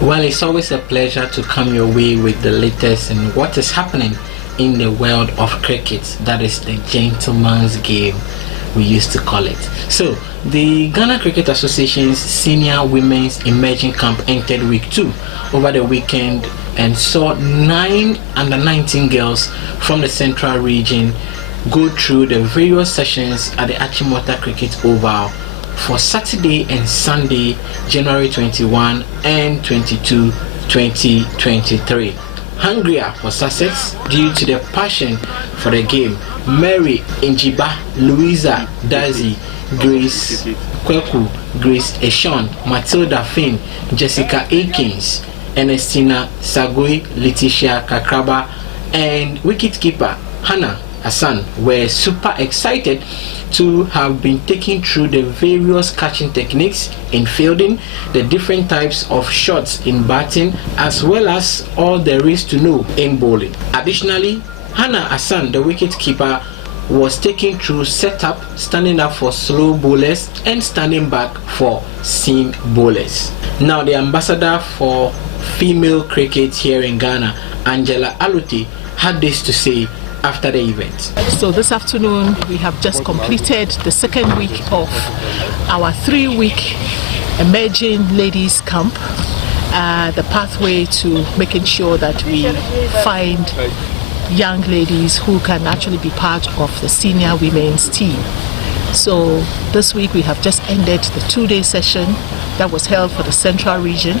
Well, it's always a pleasure to come your way with the latest and what is happening in the world of cricket. That is the gentleman's game, we used to call it. So, the Ghana Cricket Association's Senior Women's Emerging Camp entered week 2 over the weekend and saw 9 under-19 girls from the Central Region go through the various sessions at the Achimota Cricket Oval for Saturday and Sunday, January 21 and 22, 2023. Hungrier for success due to their passion for the game, Mary Njiba, Louisa Dazi, Grace Kweku, Grace Eshon, Matilda Finn, Jessica Akins, Ernestina Sagui, Letitia Kakraba, and wicketkeeper Hannah Hassan were super excited to have been taken through the various catching techniques in fielding, the different types of shots in batting, as well as all there is to know in bowling. Additionally, Hannah Hassan, the wicketkeeper, was taken through setup, standing up for slow bowlers and standing back for seam bowlers. Now, the ambassador for female cricket here in Ghana, Angela Alute, had this to say after the event. So this afternoon we have just completed the second week of our 3-week emerging ladies camp, the pathway to making sure that we find young ladies who can actually be part of the senior women's team. So this week we have just ended the 2-day session that was held for the Central Region,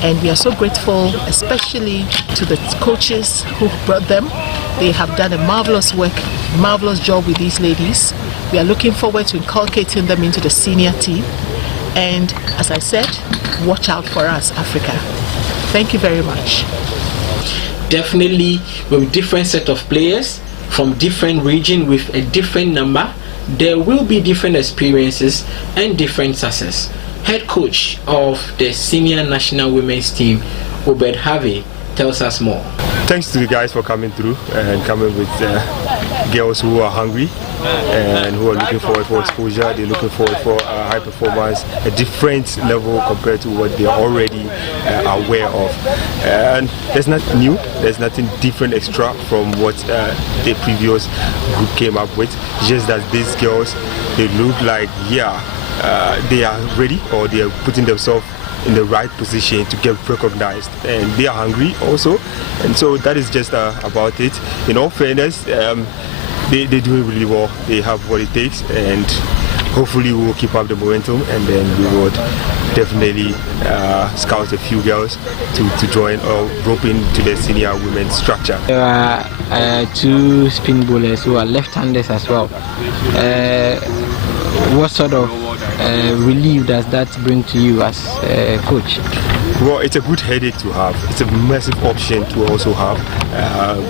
and we are so grateful especially to the coaches who brought them. They have done a marvelous work, marvelous job with these ladies. We are looking forward to inculcating them into the senior team, and as I said, watch out for us, Africa. Thank you very much. Definitely, with different set of players from different region with a different number, there will be different experiences and different success. Head coach of the senior national women's team, Obed Harvey, tells us more. Thanks to the guys for coming through and coming with girls who are hungry and who are looking forward for exposure. They're looking forward for high performance, a different level compared to what they are already aware of. And there's nothing new, there's nothing different extra from what the previous group came up with. Just that these girls, they look like, they are ready, or they are putting themselves in the right position to get recognized, and they are hungry also, and so that is just about it. In all fairness, they're doing really well. They have what it takes, and hopefully we will keep up the momentum, and then we would definitely scout a few girls to join or rope into the senior women's structure. There are 2 spin bowlers who are left-handers as well. What sort of relief does that bring to you as a coach? Well, it's a good headache to have. It's a massive option to also have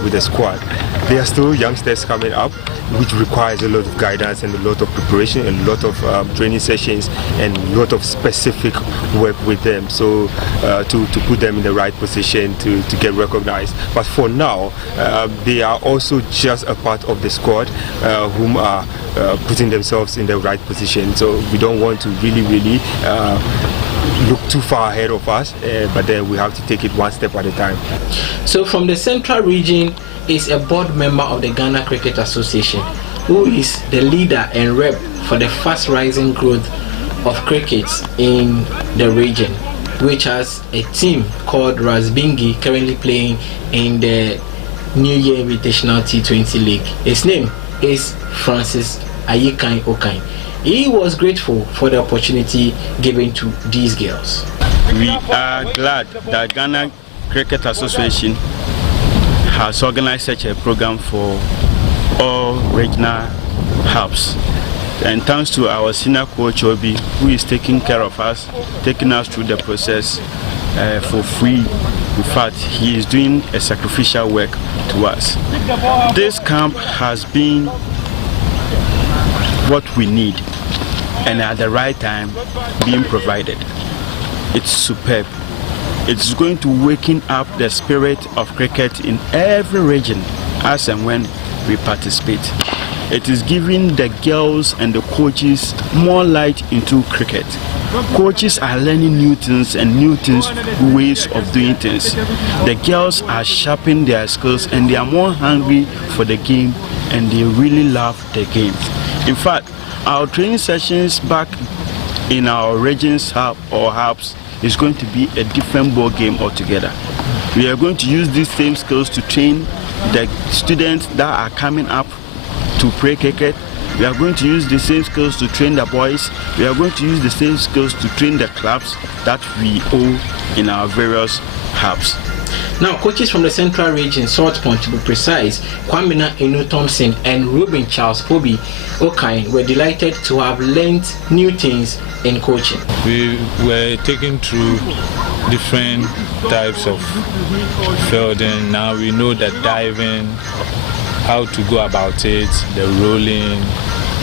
with the squad. There are still youngsters coming up, which requires a lot of guidance and a lot of preparation and a lot of training sessions and a lot of specific work with them, so to put them in the right position to get recognized. But for now, they are also just a part of the squad whom are putting themselves in the right position. So we don't want to really look too far ahead of us, but then we have to take it one step at a time. So from the Central Region is a board member of the Ghana Cricket Association, who is the leader and rep for the fast rising growth of cricket in the region, which has a team called Rasbingi currently playing in the New Year Invitational T20 League. His name is Francis Ayikan Okan. He was grateful for the opportunity given to these girls. We are glad that Ghana Cricket Association has organized such a program for all regional hubs. And thanks to our senior coach Obi, who is taking care of us, taking us through the process for free. In fact, he is doing a sacrificial work to us. This camp has been what we need, and at the right time being provided. It's superb. It's going to waken up the spirit of cricket in every region as and when we participate. it is giving the girls and the coaches more light into cricket. Coaches are learning new things and ways of doing things. The girls are sharpening their skills and they are more hungry for the game and they really love the game. In fact, our training sessions back in our regions hubs is going to be a different ball game altogether. We are going to use these same skills to train the students that are coming up to play cricket. We are going to use the same skills to train the boys. We are going to use the same skills to train the clubs that we own in our various hubs. Now, coaches from the Central Region, Saltpond to be precise, Kwamina Inu Thompson and Ruben Charles Pobi Okain were delighted to have learned new things in coaching. We were taken through different types of fielding. Now we know that diving, how to go about it, the rolling.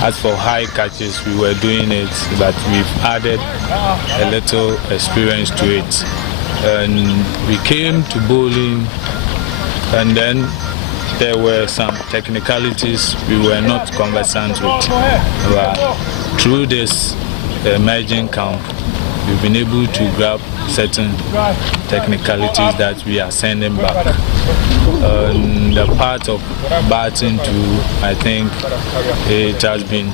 As for high catches, we were doing it, but we've added a little experience to it. And we came to bowling, and then there were some technicalities we were not conversant with. But through this emerging camp, we've been able to grab certain technicalities that we are sending back. The part of batting too, I think it has been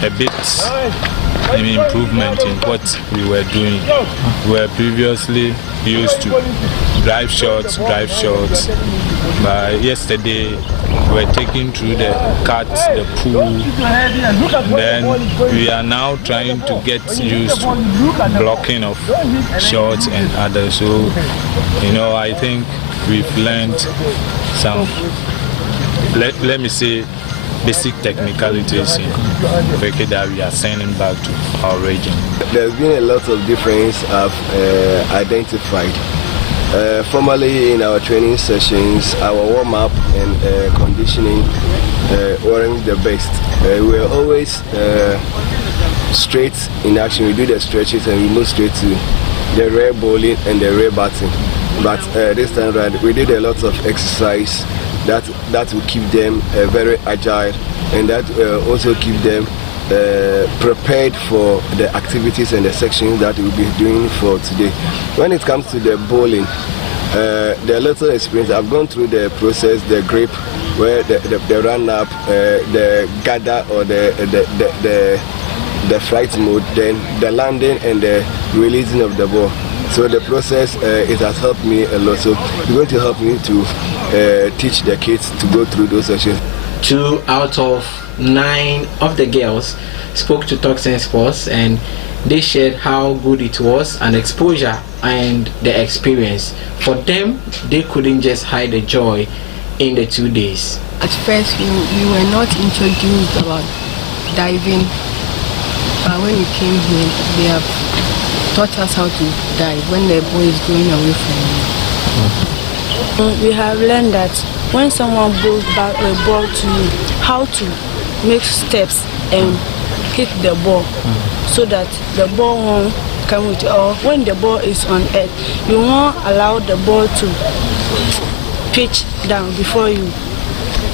a bit improvement in what we were doing. We were previously used to drive shots, but yesterday we were taking through the cut, the pool. Then we are now trying to get used to blocking of shots and others. So, I think we've learned some, let me say, basic technicalities in cricket that we are sending back to our region. There's been a lot of difference I've identified. Formally in our training sessions, our warm-up and conditioning weren't the best. We were always straight in action. We do the stretches and we move straight to the rear bowling and the rear batting. But this time around, we did a lot of exercise that will keep them very agile, and that also keep them prepared for the activities and the sections that we'll be doing for today. When it comes to the bowling, the little experience, I've gone through the process, the grip, where the run up, the gather or the flight mode, then the landing and the releasing of the ball. So the process, it has helped me a lot. So it's going to help me to teach the kids to go through those sessions. 2 out of 9 of the girls spoke to Talks and Sports, and they shared how good it was, and exposure and the experience. For them, they couldn't just hide the joy in the 2 days. At first, we were not introduced about diving, but when we came here, they have taught us how to dive when the ball is going away from you. We have learned that when someone bowls back a ball to you, how to make steps and hit the ball so that the ball won't come with you. Or when the ball is on earth, you won't allow the ball to pitch down before you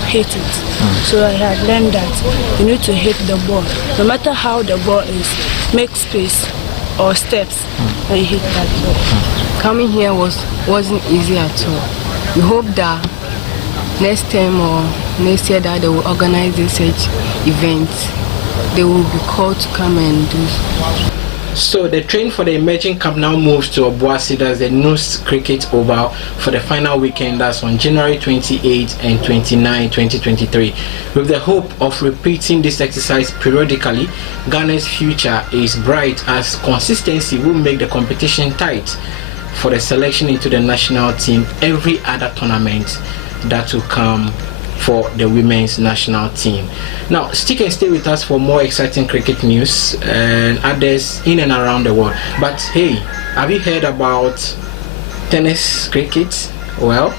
hit it. So I have learned that you need to hit the ball. No matter how the ball is, make space or steps and hit that ball. Coming here wasn't easy at all. We hope that next time or next year that they will organize this such events, they will be called to come and do. So the train for the emerging camp now moves to Obuasi, that's the Amidst Cricket Oval, for the final weekend. That's on January 28 and 29, 2023. With the hope of repeating this exercise periodically, Ghana's future is bright, as consistency will make the competition tight for the selection into the national team every other tournament that will come for the women's national team. Now, stick and stay with us for more exciting cricket news and others in and around the world. But hey, have you heard about tennis cricket? Well,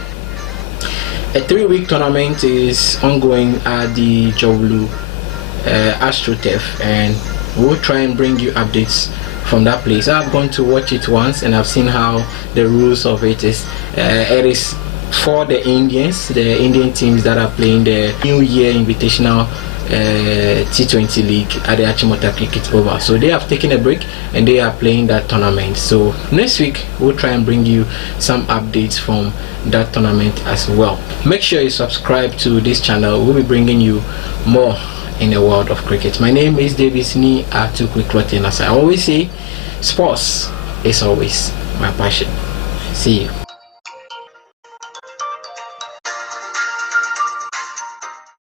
a 3-week tournament is ongoing at the Jowlu AstroTurf, and we'll try and bring you updates from that place. I've gone to watch it once and I've seen how the rules of it is. It is for the Indian teams that are playing the New Year Invitational T20 League at the Achimota Cricket Oval. So they have taken a break and they are playing that tournament. So next week we'll try and bring you some updates from that tournament as well. Make sure you subscribe to this channel. We'll be bringing you more in the world of cricket. My name is Davis Ni Atukwi, and as I always say, sports is always my passion. See you.